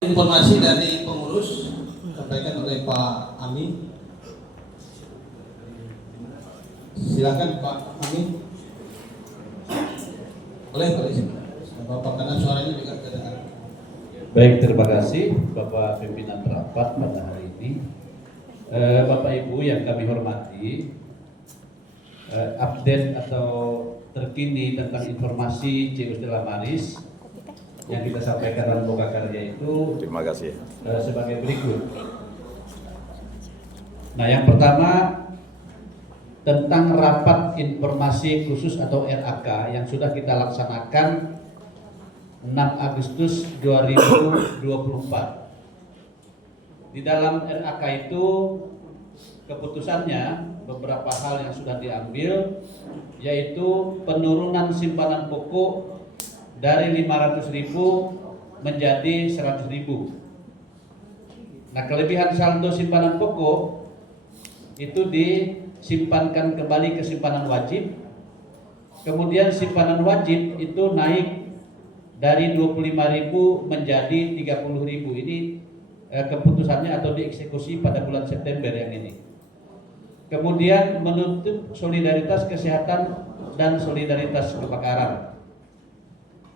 Informasi dari pengurus sampaikan oleh Pak Amin. Silakan Pak Amin. Boleh. Bapak karena suaranya juga terdengar. Baik, terima kasih Bapak pimpinan rapat pada hari ini. Bapak Ibu yang kami hormati, update atau terkini tentang informasi CU Stella Maris yang kita sampaikan dalam Boga Karya itu terima kasih sebagai berikut. Nah, yang pertama tentang rapat informasi khusus atau RAK yang sudah kita laksanakan 6 Agustus 2024. Di dalam RAK itu keputusannya beberapa hal yang sudah diambil, yaitu penurunan simpanan pokok dari 500.000 menjadi 100.000. Nah, kelebihan saldo simpanan pokok itu disimpankan kembali ke simpanan wajib. Kemudian simpanan wajib itu naik dari 25.000 menjadi 30.000. Ini keputusannya atau dieksekusi pada bulan September yang ini. Kemudian menutup solidaritas kesehatan dan solidaritas kebakaran.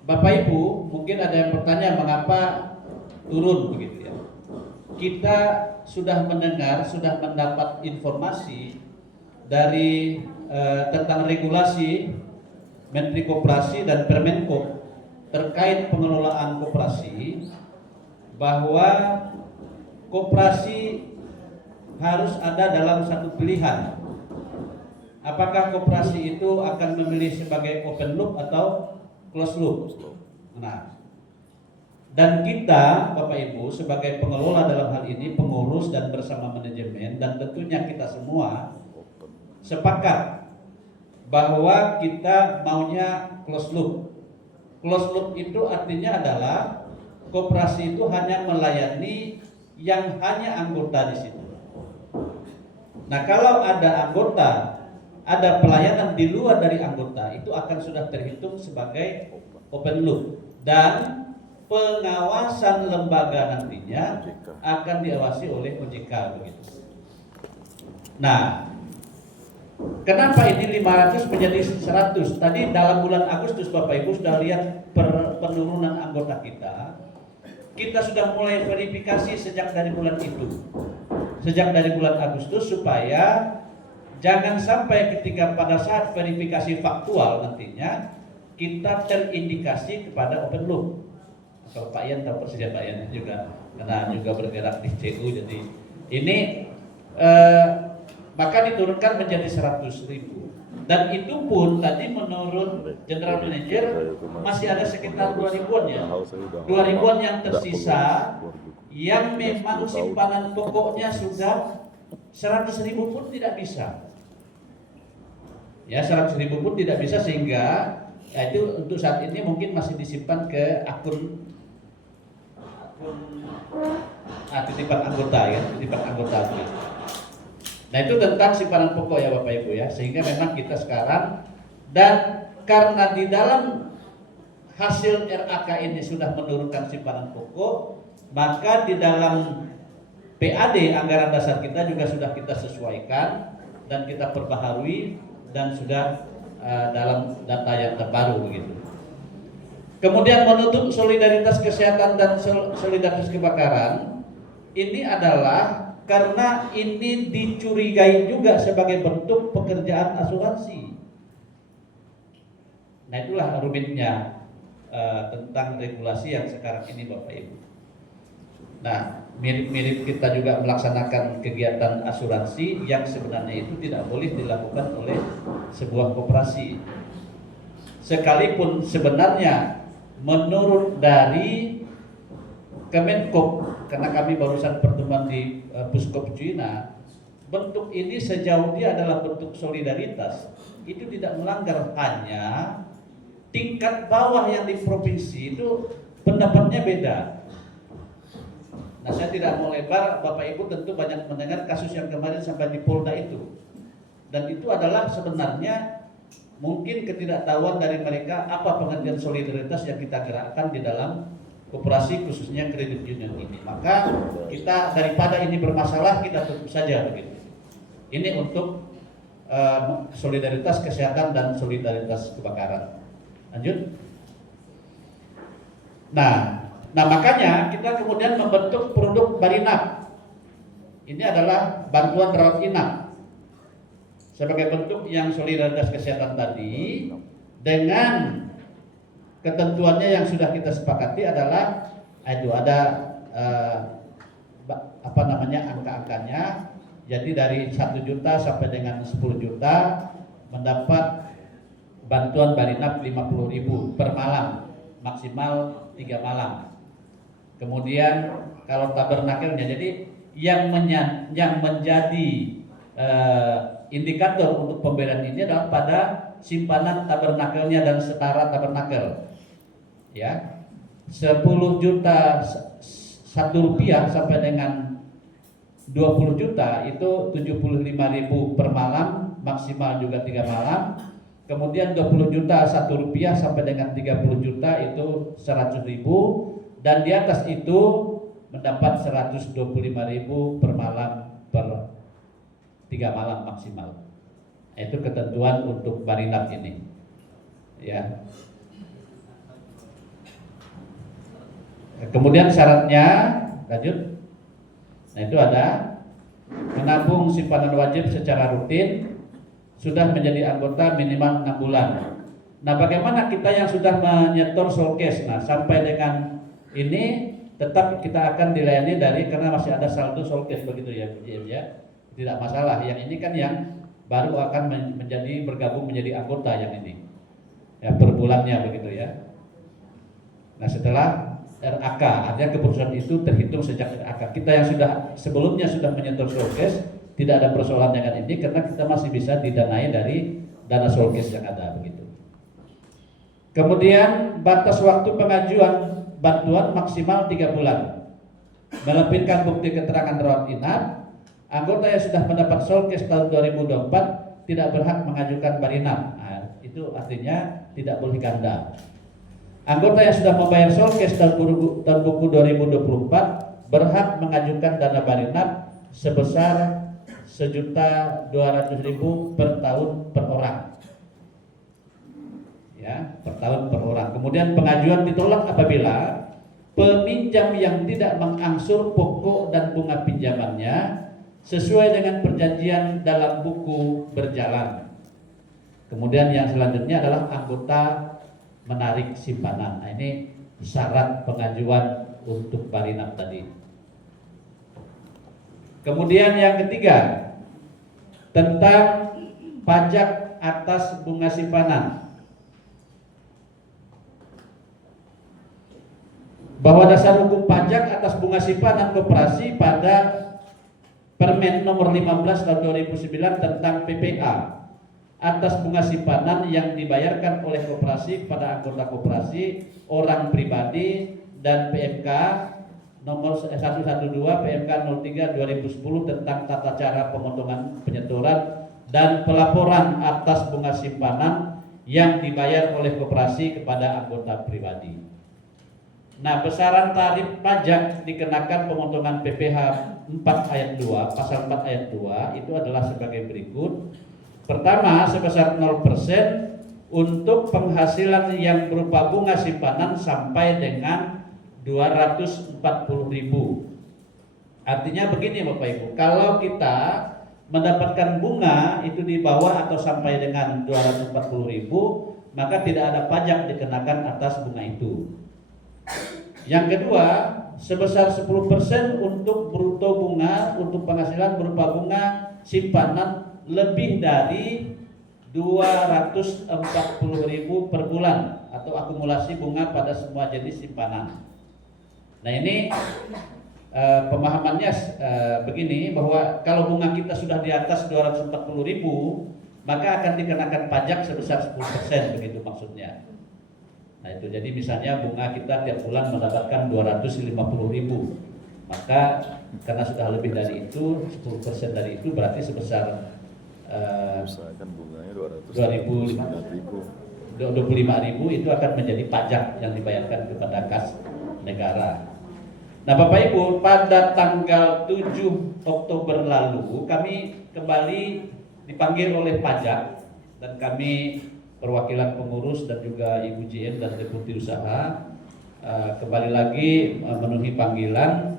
Bapak Ibu, mungkin ada yang bertanya mengapa turun begitu ya. Kita sudah mendengar, sudah mendapat informasi dari tentang regulasi Menteri Koperasi dan Permenko terkait pengelolaan koperasi, bahwa koperasi harus ada dalam satu pilihan. Apakah koperasi itu akan memilih sebagai open loop atau closed loop? Nah, dan kita Bapak Ibu sebagai pengelola dalam hal ini, pengurus dan bersama manajemen dan tentunya kita semua sepakat bahwa kita maunya closed loop. Closed loop itu artinya adalah koperasi itu hanya melayani yang hanya anggota di situ. Nah, kalau ada anggota, ada pelayanan di luar dari anggota, itu akan sudah terhitung sebagai open loop, dan pengawasan lembaga nantinya akan diawasi oleh OJK begitu. Nah, kenapa ini 500 menjadi 100? Tadi dalam bulan Agustus Bapak Ibu sudah lihat penurunan anggota kita. Kita sudah mulai verifikasi sejak dari bulan itu. Sejak dari bulan Agustus, supaya jangan sampai ketika pada saat verifikasi faktual nantinya kita terindikasi kepada open loop. Kalau Pak Yan tahu persis, Pak Yan juga karena juga bergerak di CU, jadi ini maka diturunkan menjadi 100.000. Dan itu pun tadi menurut General Manager masih ada sekitar 2.000-an ya. 2.000-an yang tersisa yang memang simpanan pokoknya sudah 100.000 pun tidak bisa. Ya, 100.000 pun tidak bisa, sehingga ya itu untuk saat ini mungkin masih disimpan ke akun titipan anggota ya, titipan anggota. Nah, itu tentang simpanan pokok ya Bapak Ibu ya, sehingga memang kita sekarang, dan karena di dalam hasil RAK ini sudah menurunkan simpanan pokok, maka di dalam PAD anggaran dasar kita juga sudah kita sesuaikan dan kita perbaharui dan sudah dalam data yang terbaru begitu. Kemudian menutup solidaritas kesehatan dan solidaritas kebakaran, ini adalah karena ini dicurigai juga sebagai bentuk pekerjaan asuransi. Nah, itulah rumitnya tentang regulasi yang sekarang ini Bapak Ibu. Nah, mirip-mirip kita juga melaksanakan kegiatan asuransi yang sebenarnya itu tidak boleh dilakukan oleh sebuah koperasi. Sekalipun sebenarnya menurut dari Kemenko, karena kami barusan pertemuan di Puskop Cina, bentuk ini sejauh dia adalah bentuk solidaritas, itu tidak melanggar, hanya tingkat bawah yang di provinsi itu pendapatnya beda. Nah, saya tidak mau lebar, Bapak Ibu tentu banyak mendengar kasus yang kemarin sampai di Polda itu. Dan itu adalah sebenarnya mungkin ketidaktahuan dari mereka apa pengertian solidaritas yang kita gerakkan di dalam koperasi khususnya kredit union ini. Maka kita daripada ini bermasalah kita tutup saja begitu. Ini untuk solidaritas kesehatan dan solidaritas kebakaran. Lanjut. Nah makanya kita kemudian membentuk produk Barinap. Ini adalah bantuan rawat inap sebagai bentuk yang solidaritas kesehatan tadi, dengan ketentuannya yang sudah kita sepakati adalah itu ada angka-angkanya. Jadi dari 1 juta sampai dengan 10 juta mendapat bantuan Barinap 50.000 per malam, maksimal 3 malam. Kemudian kalau tabernakelnya, jadi yang menjadi indikator untuk pemberian ini adalah pada simpanan tabernakelnya dan setara tabernakel. Ya, 10 juta 1 rupiah sampai dengan 20 juta itu 75.000 per malam, maksimal juga 3 malam. Kemudian 20 juta 1 rupiah sampai dengan 30 juta itu 100.000, dan di atas itu mendapat 125.000 per malam per 3 malam maksimal. Itu ketentuan untuk Barinap ini. Ya. Kemudian syaratnya, lanjut. Nah itu ada menabung simpanan wajib secara rutin, sudah menjadi anggota minimal 6 bulan. Nah bagaimana kita yang sudah menyetor Solkes? Nah sampai dengan ini tetap kita akan dilayani karena masih ada saldo Solkes begitu ya, ya, tidak masalah. Yang ini kan yang baru akan bergabung menjadi anggota yang ini, ya per bulannya begitu ya. Nah setelah RAK, artinya keputusan itu terhitung sejak RAK. Kita yang sebelumnya sudah menyetor Solkes tidak ada persoalan dengan ini karena kita masih bisa didanai dari dana Solkes yang ada begitu. Kemudian batas waktu pengajuan bantuan maksimal 3 bulan. Melampirkan bukti keterangan rawat inap. Anggota yang sudah mendapat Solkes tahun 2024 tidak berhak mengajukan Barinap. Nah, itu artinya tidak boleh ganda. Anggota yang sudah membayar Solkes tahun buku 2024 berhak mengajukan dana Barinap sebesar 1.200.000 per tahun per orang. Ya, per tahun per orang. Kemudian pengajuan ditolak apabila peminjam yang tidak mengangsur pokok dan bunga pinjamannya sesuai dengan perjanjian dalam buku berjalan. Kemudian yang selanjutnya adalah anggota menarik simpanan. Nah, ini syarat pengajuan untuk Barinap tadi. Kemudian yang ketiga tentang pajak atas bunga simpanan. Bahwa dasar hukum pajak atas bunga simpanan koperasi pada Permen nomor 15 tahun 2009 tentang PPA atas bunga simpanan yang dibayarkan oleh koperasi kepada anggota koperasi, orang pribadi, dan PMK nomor 112 PMK 03 2010 tentang tata cara pemotongan penyetoran dan pelaporan atas bunga simpanan yang dibayar oleh koperasi kepada anggota pribadi. Nah, besaran tarif pajak dikenakan pemotongan PPh 4 ayat 2, pasal 4 ayat 2 itu adalah sebagai berikut. Pertama, sebesar 0% untuk penghasilan yang berupa bunga simpanan sampai dengan 240.000. Artinya begini Bapak Ibu, kalau kita mendapatkan bunga itu di bawah atau sampai dengan 240.000, maka tidak ada pajak dikenakan atas bunga itu. Yang kedua, sebesar 10% untuk bruto bunga untuk penghasilan berupa bunga simpanan lebih dari 240.000 per bulan atau akumulasi bunga pada semua jenis simpanan. Nah ini pemahamannya begini, bahwa kalau bunga kita sudah di atas 240.000 maka akan dikenakan pajak sebesar 10% begitu maksudnya. Nah itu jadi misalnya bunga kita tiap bulan mendapatkan 250.000, maka karena sudah lebih dari itu 10% dari itu berarti sebesar 25.000 itu akan menjadi pajak yang dibayarkan kepada kas negara. Nah Bapak Ibu, pada tanggal 7 Oktober lalu kami kembali dipanggil oleh pajak dan kami perwakilan pengurus dan juga Ibu JM dan Deputi Usaha kembali lagi memenuhi panggilan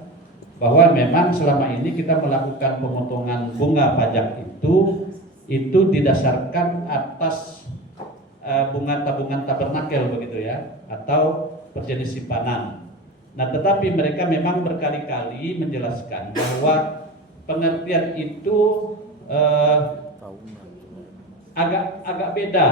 bahwa memang selama ini kita melakukan pemotongan bunga pajak itu didasarkan atas bunga tabungan tabernakel begitu ya, atau perjenis simpanan. Nah tetapi mereka memang berkali-kali menjelaskan bahwa pengertian itu agak beda,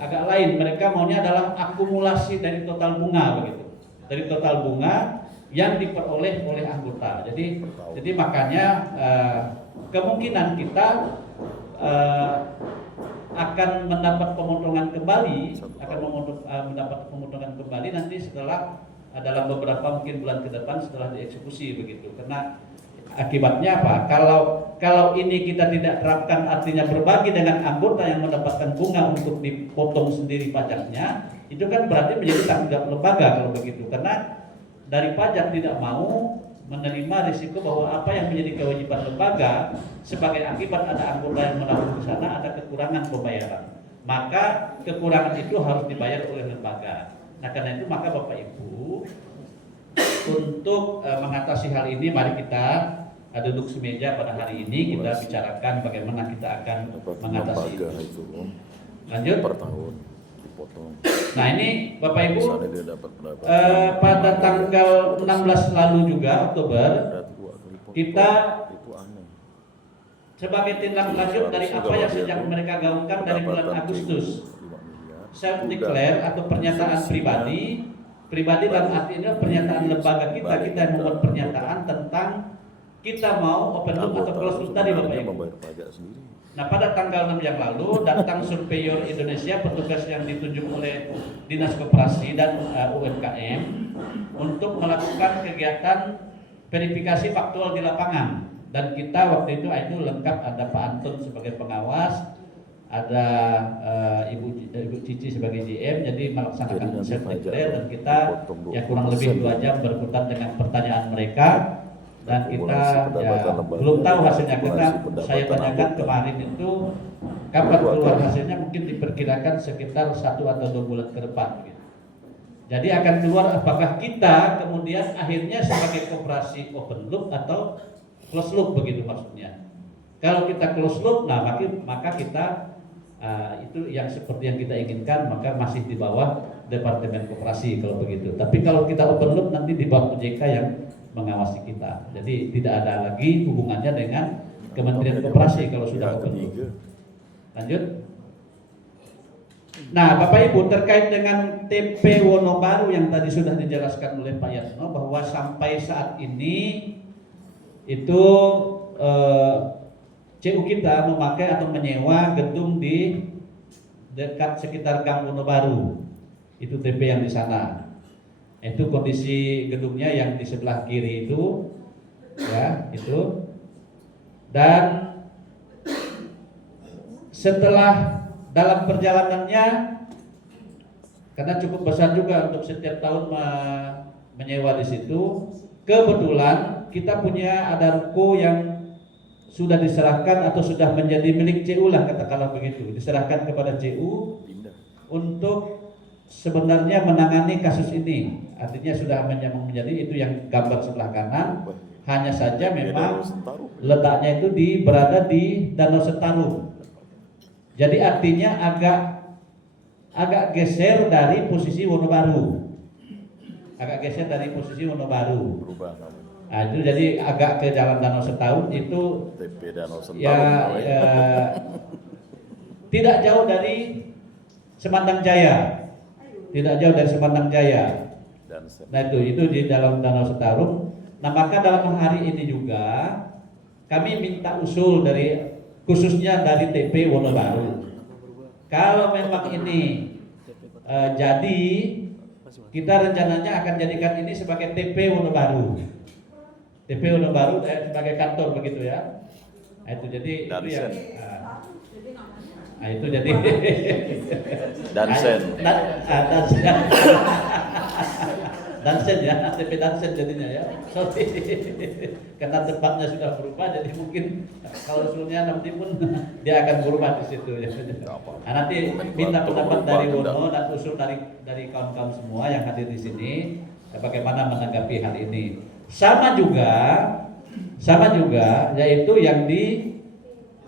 agak lain. Mereka maunya adalah akumulasi dari total bunga begitu, dari total bunga yang diperoleh oleh anggota. Jadi makanya kemungkinan kita akan mendapat pemotongan kembali, mendapat pemotongan kembali nanti setelah dalam beberapa mungkin bulan ke depan setelah dieksekusi begitu. Karena akibatnya apa? Kalau ini kita tidak terapkan, artinya berbagi dengan anggota yang mendapatkan bunga untuk dipotong sendiri pajaknya, itu kan berarti menjadi tanggung jawab lembaga kalau begitu. Karena dari pajak tidak mau menerima risiko bahwa apa yang menjadi kewajiban lembaga sebagai akibat ada anggota yang melapor ke sana ada kekurangan pembayaran, maka kekurangan itu harus dibayar oleh lembaga. Nah karena itu maka Bapak Ibu untuk mengatasi hal ini mari kita duduk semeja pada hari ini kita bicarakan bagaimana kita akan mengatasi itu. Lanjut. Per tahun dipotong. Nah ini Bapak Ibu pada tanggal 16 lalu juga Oktober kita sebagai tindak lanjut dari apa yang sejak mereka gaungkan dari bulan Agustus self declare atau pernyataan pribadi dalam arti ini pernyataan lembaga kita yang membuat pernyataan tentang kita mau open loop atau close loop tadi Bapak Ibu. Nah pada tanggal 6 yang lalu datang surveyor Indonesia, petugas yang ditunjuk oleh Dinas Koperasi dan UMKM untuk melakukan kegiatan verifikasi faktual di lapangan. Dan kita waktu itu lengkap, ada Pak Anton sebagai pengawas, ada Ibu Cici sebagai GM, jadi melaksanakan self declare dan kita ya kurang lebih 2 jam berkutat dengan pertanyaan mereka. Dan kita belum tahu hasilnya, karena saya tanyakan kemarin itu kapan keluar hasilnya, mungkin diperkirakan sekitar 1 atau 2 bulan ke depan gitu. Jadi akan keluar apakah kita kemudian akhirnya sebagai koperasi open loop atau close loop begitu maksudnya. Kalau kita close loop, nah maka kita itu yang seperti yang kita inginkan, maka masih di bawah Departemen Koperasi kalau begitu. Tapi kalau kita open loop nanti di bawah OJK yang mengawasi kita. Jadi tidak ada lagi hubungannya dengan Kementerian Koperasi kalau sudah open loop. Lanjut. Nah, Bapak Ibu, terkait dengan TP Wonobaru yang tadi sudah dijelaskan oleh Pak Yasno bahwa sampai saat ini itu CU kita memakai atau menyewa gedung di dekat sekitar Gang Wonobaru. Itu TP yang di sana. Itu kondisi gedungnya yang di sebelah kiri itu, ya itu. Dan setelah dalam perjalanannya, karena cukup besar juga untuk setiap tahun menyewa di situ, kebetulan kita punya ada ruko yang sudah diserahkan atau sudah menjadi milik CU lah katakanlah begitu, diserahkan kepada CU untuk sebenarnya menangani kasus ini. Artinya sudah menjadi itu yang gambar sebelah kanan. Hanya saja memang letaknya itu berada di Danau Sentarum. Jadi artinya agak geser dari posisi Wonobaru. Agak geser dari posisi Wonobaru. Nah, itu jadi agak ke jalan Danau Sentarum itu ya tidak jauh dari Semandang Jaya. Tidak jauh dari Semandang Jaya. Nah itu di dalam Danau Sentarum. Nah maka dalam hari ini juga kami minta usul dari khususnya dari TP Wonobaru. Kalau memang ini jadi, kita rencananya akan jadikan ini sebagai TP Wonobaru. TP Wonobaru sebagai kantor begitu ya. Nah, itu jadi itu yang nah itu jadi Dansen. Dansen ya, ATP Dansen jadinya ya. Sorry. Karena tempatnya sudah berubah, jadi mungkin kalau usulnya nanti pun dia akan berubah di situ ya. Nah, nanti minta pendapat dari Wono dan usul dari kawan-kawan semua yang hadir di sini bagaimana menanggapi hal ini. Sama juga yaitu yang di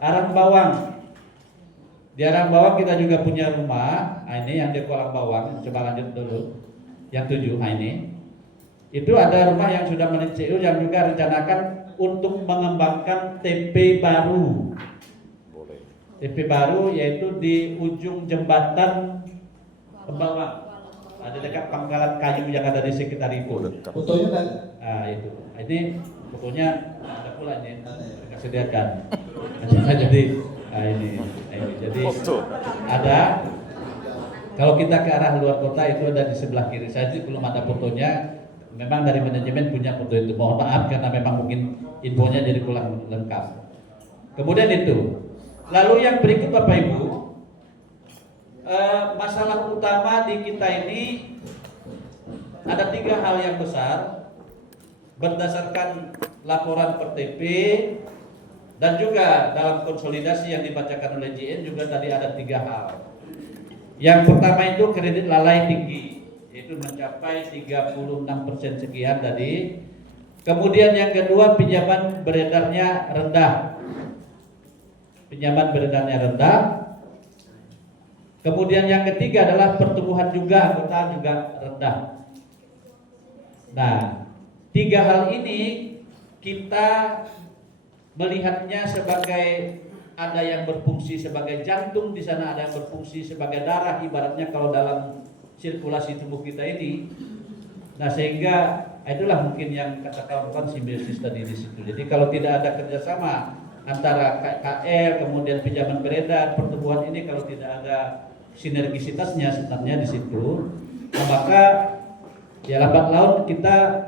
Arang Bawang. Di Arang Bawang kita juga punya rumah. Nah, ini yang di Kolam Bawang, coba lanjut dulu. Yang 7, nah ini. Itu ada rumah yang sudah menicil yang juga rencanakan untuk mengembangkan TP baru. TP baru yaitu di ujung jembatan Pembawang. Ada dekat pangkalan kayu yang ada di sekitar itu. Fotonya kan? Nah, itu. Ini fotonya ada pula ini. Mereka sediakan. Jadi ini. Jadi ada. Kalau kita ke arah luar kota itu ada di sebelah kiri saja, belum ada fotonya. Memang dari manajemen punya foto itu. Mohon maaf karena memang mungkin infonya jadi kurang lengkap. Kemudian itu. Lalu yang berikut Bapak Ibu, masalah utama di kita ini ada 3 hal yang besar berdasarkan laporan per TP dan juga dalam konsolidasi yang dibacakan oleh JN juga tadi ada 3 hal. Yang pertama itu kredit lalai tinggi, yaitu mencapai 36% sekian tadi. Kemudian yang kedua pinjaman beredarnya rendah. Pinjaman beredarnya rendah. Kemudian yang ketiga adalah pertumbuhan juga anggota juga rendah. Nah, 3 hal ini kita melihatnya sebagai ada yang berfungsi sebagai jantung di sana, ada yang berfungsi sebagai darah ibaratnya kalau dalam sirkulasi tubuh kita ini. Nah, sehingga itulah mungkin yang kata kawan-kawan simbiosis tadi di situ. Jadi kalau tidak ada kerjasama antara KL kemudian pinjaman beredar, pertumbuhan ini kalau tidak ada sinergisitasnya sebenarnya di situ, nah, maka ya lambat laun kita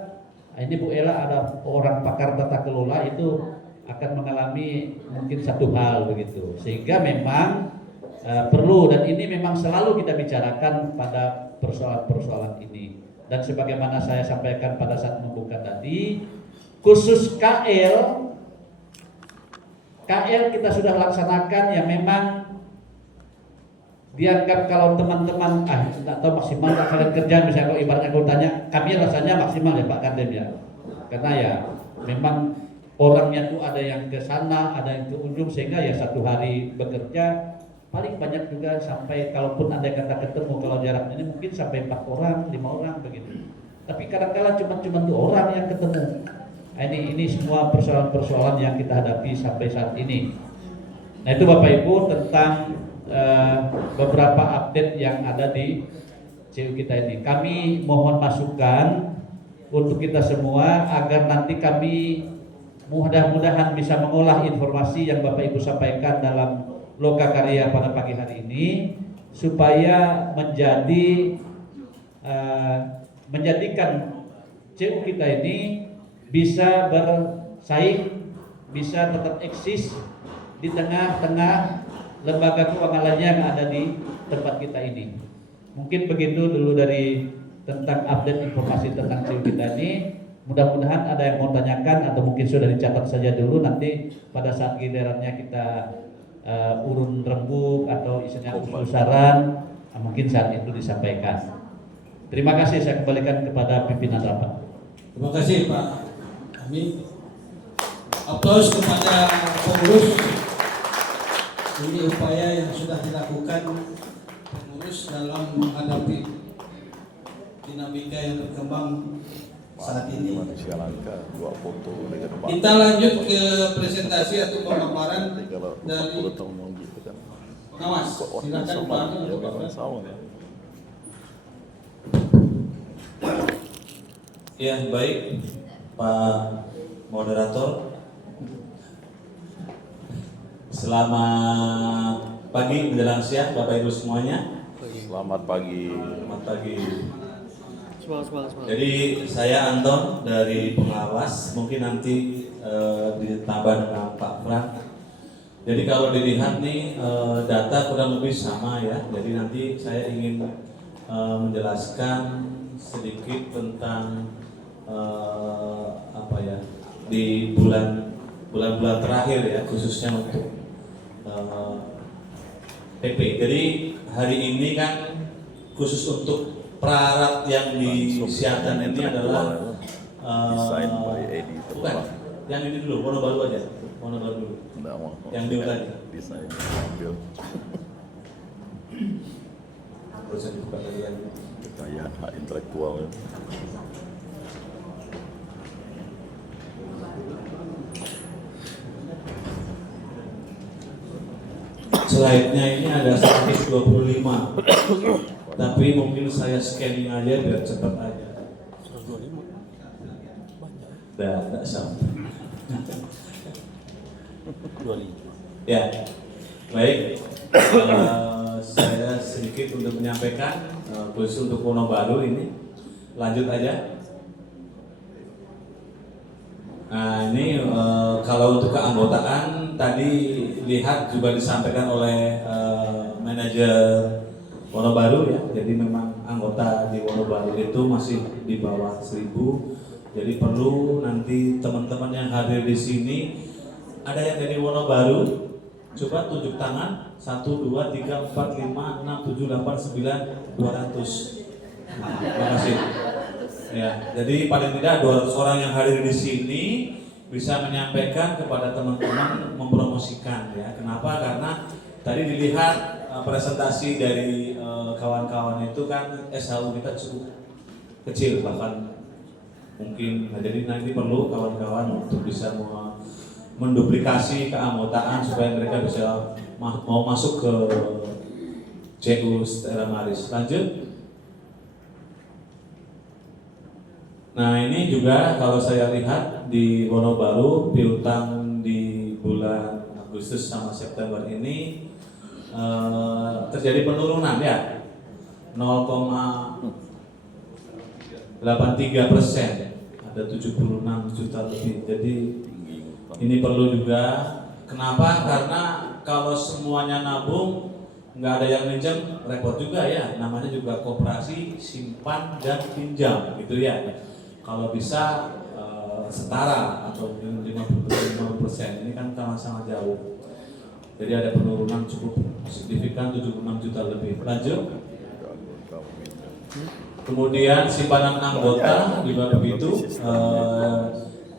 ini Bu Ella ada orang pakar tata kelola itu akan mengalami mungkin satu hal begitu, sehingga memang perlu dan ini memang selalu kita bicarakan pada persoalan-persoalan ini. Dan sebagaimana saya sampaikan pada saat membuka tadi, khusus KL kita sudah laksanakan yang memang dianggap kalau teman-teman tidak tahu maksimal tak kalian kerja, misalnya kalau ibaratnya kalau tanya kami rasanya maksimal ya Pak Kadem ya, karena ya memang orangnya tuh ada yang ke sana, ada yang ke ujung, sehingga ya 1 hari bekerja paling banyak juga sampai kalaupun ada yang kata ketemu kalau jaraknya ini mungkin sampai 4 orang, 5 orang begitu. Tapi kadang-kadang cuma 2 orang yang ketemu. Nah, ini semua persoalan-persoalan yang kita hadapi sampai saat ini. Nah, itu Bapak Ibu tentang beberapa update yang ada di CU kita ini. Kami mohon masukan untuk kita semua agar nanti kami mudah-mudahan bisa mengolah informasi yang Bapak Ibu sampaikan dalam Loka Karya pada pagi hari ini supaya menjadikan CU kita ini bisa bersaing, bisa tetap eksis di tengah-tengah lembaga keuangan lainnya yang ada di tempat kita ini. Mungkin begitu dulu dari tentang update informasi tentang CU kita ini. Mudah-mudahan ada yang mau tanyakan atau mungkin sudah dicatat saja dulu, nanti pada saat gilirannya kita urun rembuk atau isinya usul saran, mungkin saat itu disampaikan. Terima kasih, saya kembalikan kepada pimpinan rapat. Terima kasih Pak Amin. Aplaus kepada pengurus. Ini upaya yang sudah dilakukan pengurus dalam menghadapi dinamika yang berkembang saat ini. Kita lanjut ke presentasi atau pemaparan dari pengawas. Silakan Pak. Ya, baik Pak Moderator. Selamat pagi menjelang siang Bapak Ibu semuanya. Selamat pagi. Selamat pagi. Jadi saya Anton dari pengawas, mungkin nanti ditambah dengan Pak Frank. Jadi kalau dilihat nih data kurang lebih sama ya. Jadi nanti saya ingin menjelaskan sedikit tentang apa ya, di bulan-bulan terakhir ya, khususnya untuk PP. Jadi hari ini kan khusus untuk prarat yang disiapkan ini adalah bukan, yang ini dulu, Wonobaru aja, Wonobaru dulu, yang di tadi. Proses buka kalian. Kekayaan hak intelektual. Slide-nya ini ada 125, tapi mungkin saya scanning aja biar cepat aja. 125 banyak. Tidak sampai. 25. Ya, baik. Saya sedikit untuk menyampaikan khusus untuk Wonobaru ini. Lanjut aja. Nah ini kalau untuk keanggotaan tadi lihat juga disampaikan oleh manajer Wonobaru ya. Jadi memang anggota di Wonobaru itu masih di bawah 1000. Jadi perlu nanti teman-teman yang hadir di sini ada yang dari Wonobaru, coba tunjuk tangan. 1, 2, 3, 4, 5, 6, 7, 8, 9, 200. Terima kasih. Ya, jadi paling tidak 200 orang yang hadir di sini bisa menyampaikan kepada teman-teman, mempromosikan ya. Kenapa? Karena tadi dilihat presentasi dari kawan-kawan itu kan SHU kita cukup kecil, bahkan mungkin. Nah, jadi nanti perlu kawan-kawan untuk bisa menduplikasi keanggotaan supaya mereka bisa mau masuk ke CU Stella Maris. Lanjut. Nah ini juga kalau saya lihat di Wonobaru piutang di bulan Agustus sama September ini terjadi penurunan ya, 0,83%, ada 76 juta lebih. Jadi ini perlu juga. Kenapa? Karena kalau semuanya nabung, nggak ada yang minjem, repot juga ya. Namanya juga koperasi simpan dan pinjam gitu ya. Kalau bisa setara atau 50%, ini kan sama-sama jauh. Jadi ada penurunan cukup signifikan, 76 juta lebih. Lanjut. Kemudian simpanan anggota juga begitu.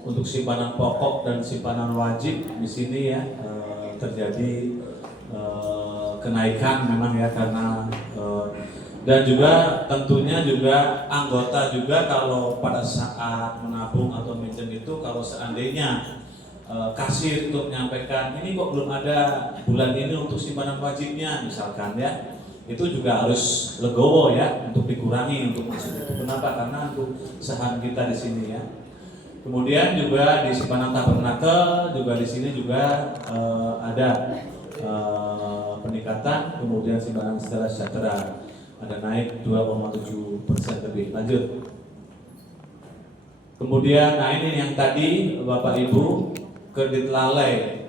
Untuk simpanan pokok dan simpanan wajib di sini ya terjadi kenaikan memang ya, karena dan juga tentunya juga anggota juga kalau pada saat menabung atau minjem itu, kalau seandainya kasir untuk menyampaikan ini kok belum ada bulan ini untuk simpanan wajibnya misalkan ya, itu juga harus legowo ya untuk dikurangi untuk masuk itu. Kenapa? Karena untuk saham kita di sini ya. Kemudian juga di simpanan tabernakel juga di sini juga ada peningkatan. Kemudian simpanan Stella Sejahtera ada naik 2,7% lebih. Lanjut. Kemudian nah ini yang tadi Bapak Ibu, kredit lalai.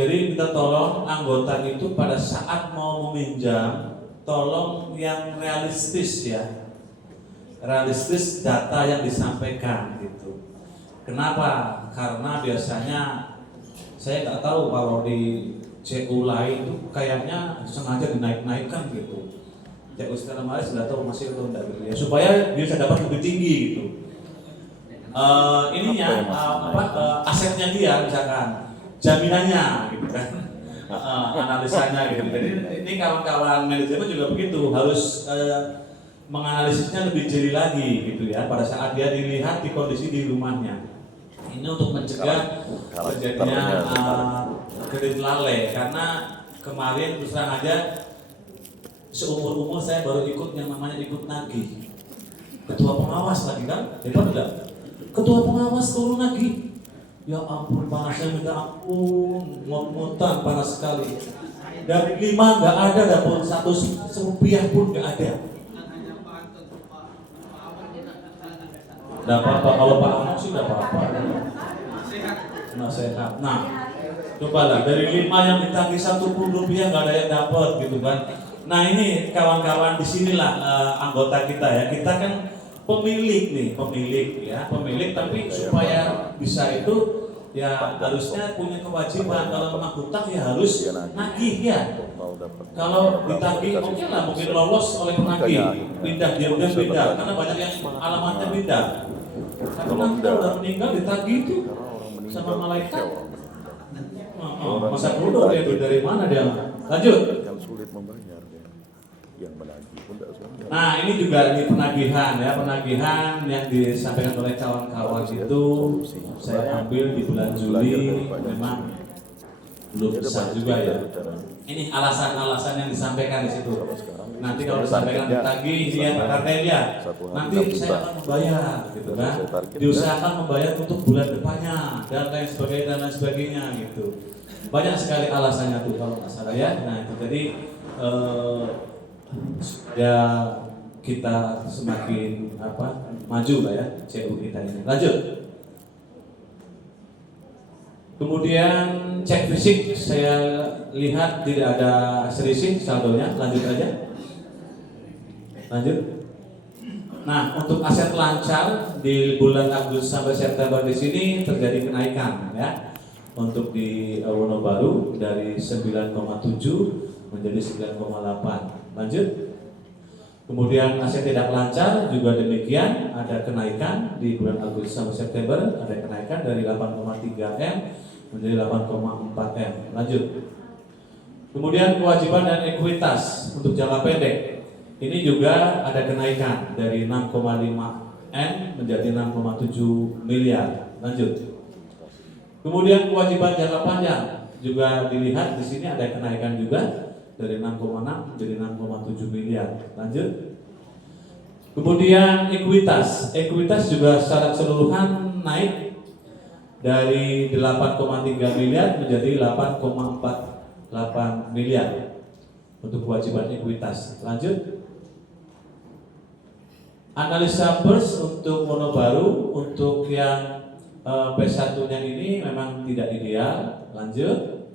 Jadi kita tolong anggota itu pada saat mau meminjam, tolong yang realistis ya. Realistis data yang disampaikan gitu. Kenapa? Karena biasanya saya nggak tahu kalau di CU lain itu kayaknya sengaja dinaik-naikkan gitu. CU Stella Maris nggak tahu masih atau enggak gitu ya, supaya bisa dapat lebih tinggi gitu. Ininya asetnya dia misalkan, jaminannya gitu kan, analisanya gitu. Jadi ini kawan-kawan manajemen juga begitu, harus menganalisisnya lebih jeli lagi gitu ya pada saat dia dilihat di kondisi di rumahnya. Ini untuk mencegah terjadinya kredit lalai, karena kemarin terus terang aja seumur-umur saya baru ikut yang namanya ikut nagih. Ketua pengawas lagi kan, hebat enggak? Ketua pengawas turun nagih. Ya ampun panasnya minta ampun, mut-mutan panas sekali. Dari 5 nggak ada, dapur 1 rupiah pun nggak ada. Tidak apa-apa, kalau Pak Ahok sih tidak apa-apa. Nasihat. Nah, cobalah dari 5 yang ditagih 1 pun rupiah nggak ada yang dapat gitu kan. Nah ini kawan-kawan, disinilah anggota kita ya. Kita kan pemilik tapi supaya bisa itu ya harusnya punya kewajiban. Kalau memang hutang ya harus nagih ya. Kalau ditagih mungkin lolos oleh penagih, pindah dia udah pindah, karena banyak yang alamatnya pindah. Tapi nanti kalau udah meninggal ditagih itu sama malaikat. Masa bodoh dia dari mana dia? Lanjut. Yang sulit membayar yang menagih pun tidak sulit. Nah ini juga ini penagihan ya, penagihan yang disampaikan oleh kawan-kawan itu saya ambil di bulan Juli, memang belum besar juga ya. Ini alasan-alasan yang disampaikan di situ. Nanti kalau disampaikan ditagih dia kriteria, nanti saya akan membayar, gitu kan? Diusahakan membayar untuk bulan depannya dan lain sebagainya gitu. Banyak sekali alasannya tuh kalau nggak salah ya. Nah itu jadi ya kita semakin maju lah ya CU kita ini. Lanjut. Kemudian cek fisik, saya lihat tidak ada selisih saldonya. Lanjut aja. Lanjut. Nah, untuk aset lancar di bulan Agustus sampai September di sini terjadi kenaikan ya. Untuk di Wonobaru dari 9,7 menjadi 9,8. Lanjut. Kemudian aset tidak lancar juga demikian, ada kenaikan di bulan Agustus sampai September, ada kenaikan dari 8,3 M menjadi 8,4 M. Lanjut. Kemudian kewajiban dan ekuitas untuk jangka pendek ini juga ada kenaikan dari 6,5 M menjadi 6,7 miliar. Lanjut. Kemudian kewajiban jangka panjang juga dilihat di sini ada kenaikan juga dari 6,6 menjadi 6,7 miliar. Lanjut. Kemudian ekuitas juga secara keseluruhan naik dari 8,3 miliar menjadi 8,48 miliar untuk kewajiban ekuitas. Lanjut. Analisa bers untuk Wonobaru untuk yang P1-nya ini memang tidak ideal. Lanjut.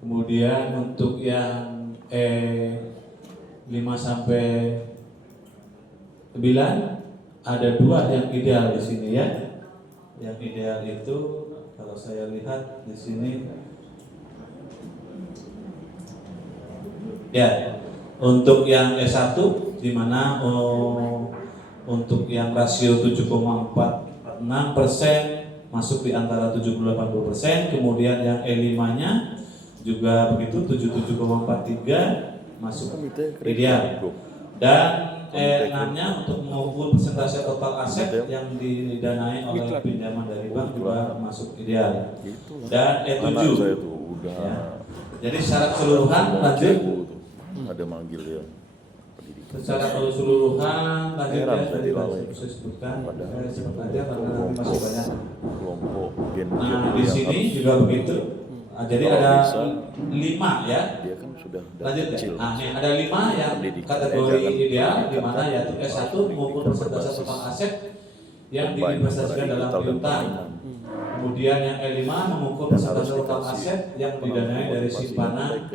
Kemudian untuk yang E5 sampai 9 ada 2 yang ideal di sini ya. Yang ideal itu kalau saya lihat di sini ya, untuk yang E1 di mana untuk yang rasio 7,46% masuk di antara 70-80%, kemudian yang E5-nya juga begitu 77,43 masuk ideal. Dan E6-nya untuk mengukur persentase total aset yang didanai oleh pinjaman dari bank juga masuk ideal. Dan E7 ya. Jadi secara keseluruhan lanjut. Ada manggil dia. Secara keseluruhan lanjut ya, tadi saya sebutkan, saya sebut aja karena nanti masih banyak. Kelompok gen. Nah di sini juga begitu. Jadi ada 5 ya. Dia kan sudah Lanjut ya. kecil. Nah, ini ada 5 yang kategori ideal, di mana yaitu S1 mengukur persentase total aset yang diinvestasikan dalam piutang. Kemudian yang E5 mengukur persentase total aset yang didanai dari simpanan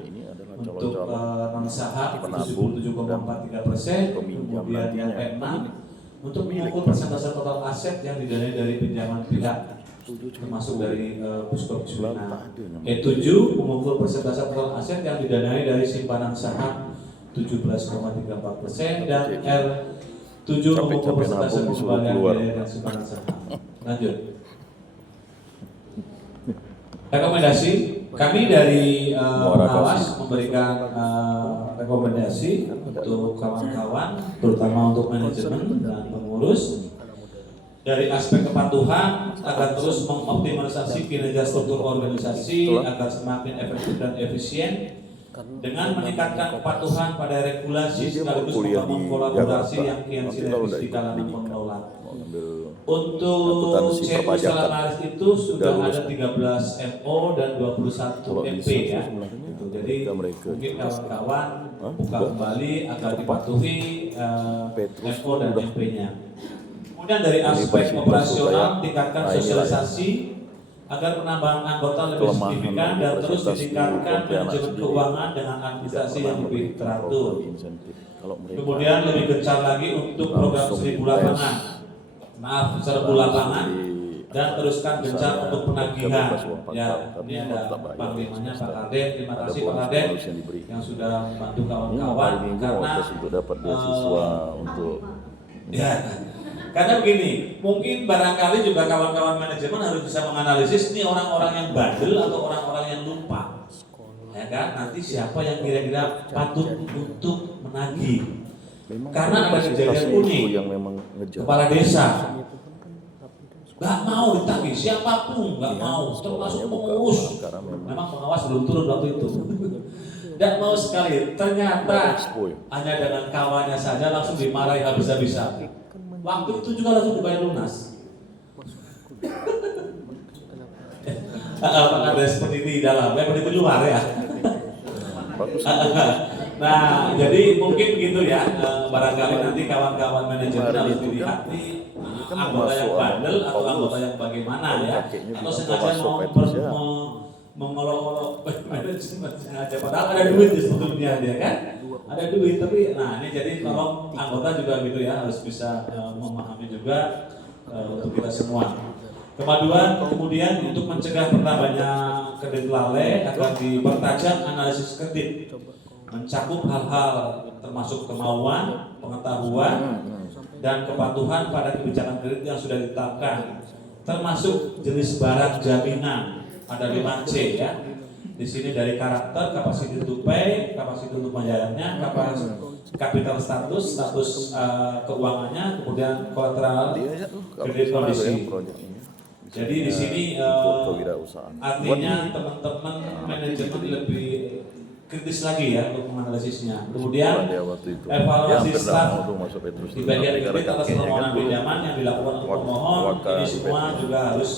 untuk non saham 77,43%. Kemudian yang E6 untuk mengukur persentase total aset yang didanai dari pinjaman pihak termasuk dari Puskop Sulinah. E7 mengukur persentase total aset yang didanai dari simpanan saham 17,34% dan R7 mengukur persentase pengembalian biaya dan simpanan saham. Lanjut. Rekomendasi kami dari pengawas memberikan rekomendasi untuk kawan-kawan, terutama untuk manajemen dan pengurus. Dari aspek kepatuhan agar terus mengoptimalisasi kinerja struktur organisasi agar semakin efektif dan efisien dengan meningkatkan kepatuhan pada regulasi sekaligus membangun kolaborasi yang kian sinergis di kalangan pengelola. Untuk CU Salamaris itu sudah ada 13 MO dan 21 MP ya. Jadi mungkin kawan-kawan buka kembali agar dipatuhi MO dan MP-nya. Kemudian dari aspek operasional tingkatkan sosialisasi agar penambahan anggota lebih Kelemahan signifikan dan terus representasi ditingkatkan Pontianak manajemen sendiri keuangan dengan tidak administrasi pernah yang lebih memberi teratur. program insentif. Kalau mereka Kemudian lebih gencar lagi untuk program langsung 1000 dites, lapangan. Maaf, 1000 lapangan dan teruskan gencar misalnya untuk penagihan. bebas uang pangkal, Ya, tapi ini ada tetap bayar panglimanya semester. Pak Kadek. Terima Ada kasih Pak bonus Kadek yang diberi. yang sudah membantu Ini mau kawan-kawan hari Minggu karena mau tes untuk dapat beasiswa untuk ya, karena begini, mungkin barangkali juga kawan-kawan manajemen harus bisa menganalisis ini orang-orang yang bandel atau orang-orang yang lupa. Ya kan, nanti siapa yang kira-kira patut untuk menagih. memang Karena ada kejadian kapasitasnya itu unik. yang memang ngejar. Kepala desa nggak mau ditagih, siapapun nggak Iya, mau, sekolahnya termasuk bukan pengurus. karena Memang pengawas belum turun waktu itu. Dan mau sekali, ternyata Expo ya? hanya dengan kawannya saja langsung dimarahi habis-habisan. Waktu itu juga langsung dibayar lunas. Apakah ada seperti ini di dalam, ya seperti itu luar ya. Bagus. Nah, jadi mungkin begitu ya. Barangkali nanti kawan-kawan manajemen harus dilihat nih kan anggota yang masuk bandel atau Paulus. anggota yang bagaimana ya, Kakeknya atau bilang, sengaja "Masuk mau Petrus ya." mengolok-olok manajemen sengaja. Padahal ada duit di sebetulnya dia kan, ada duit tapi nah ini jadi tolong anggota juga gitu ya harus bisa memahami juga untuk kita semua. Kemudian untuk mencegah bertambahnya kredit lalai akan dipertajam analisis kredit, mencakup hal-hal termasuk kemauan, pengetahuan, dan kepatuhan pada kebijakan kredit yang sudah ditetapkan, termasuk jenis barang jaminan. Ada 5C ya. Di sini dari karakter, capacity to pay, capacity untuk membayarnya, capital status keuangannya, kemudian collateral, Dia ya, kredit kondisi. proyek ini. Jadi di sini untuk kewirausahaan. artinya teman-teman manajemen lebih kritis lagi ya untuk menganalisisnya. Kemudian Dia waktu itu. evaluasi Dia staff hampir untuk masuk Petrus di bagian Tapi kredit atas kakeknya permohonan kan pinjaman yang dilakukan untuk pemohon wakil ini semua Petrus. juga harus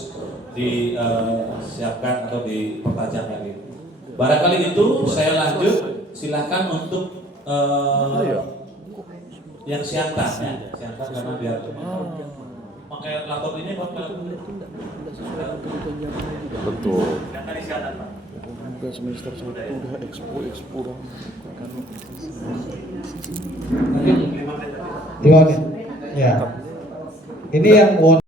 disiapkan atau dipertajam lagi. Barangkali itu saya lanjut, silahkan untuk Iya. yang siantan ya, siantan karena biar pakai laptop ini pakai Betul. yang tadi siantan Pak. Udah semester 1 udah expo dong. Iya, ya. Ini yang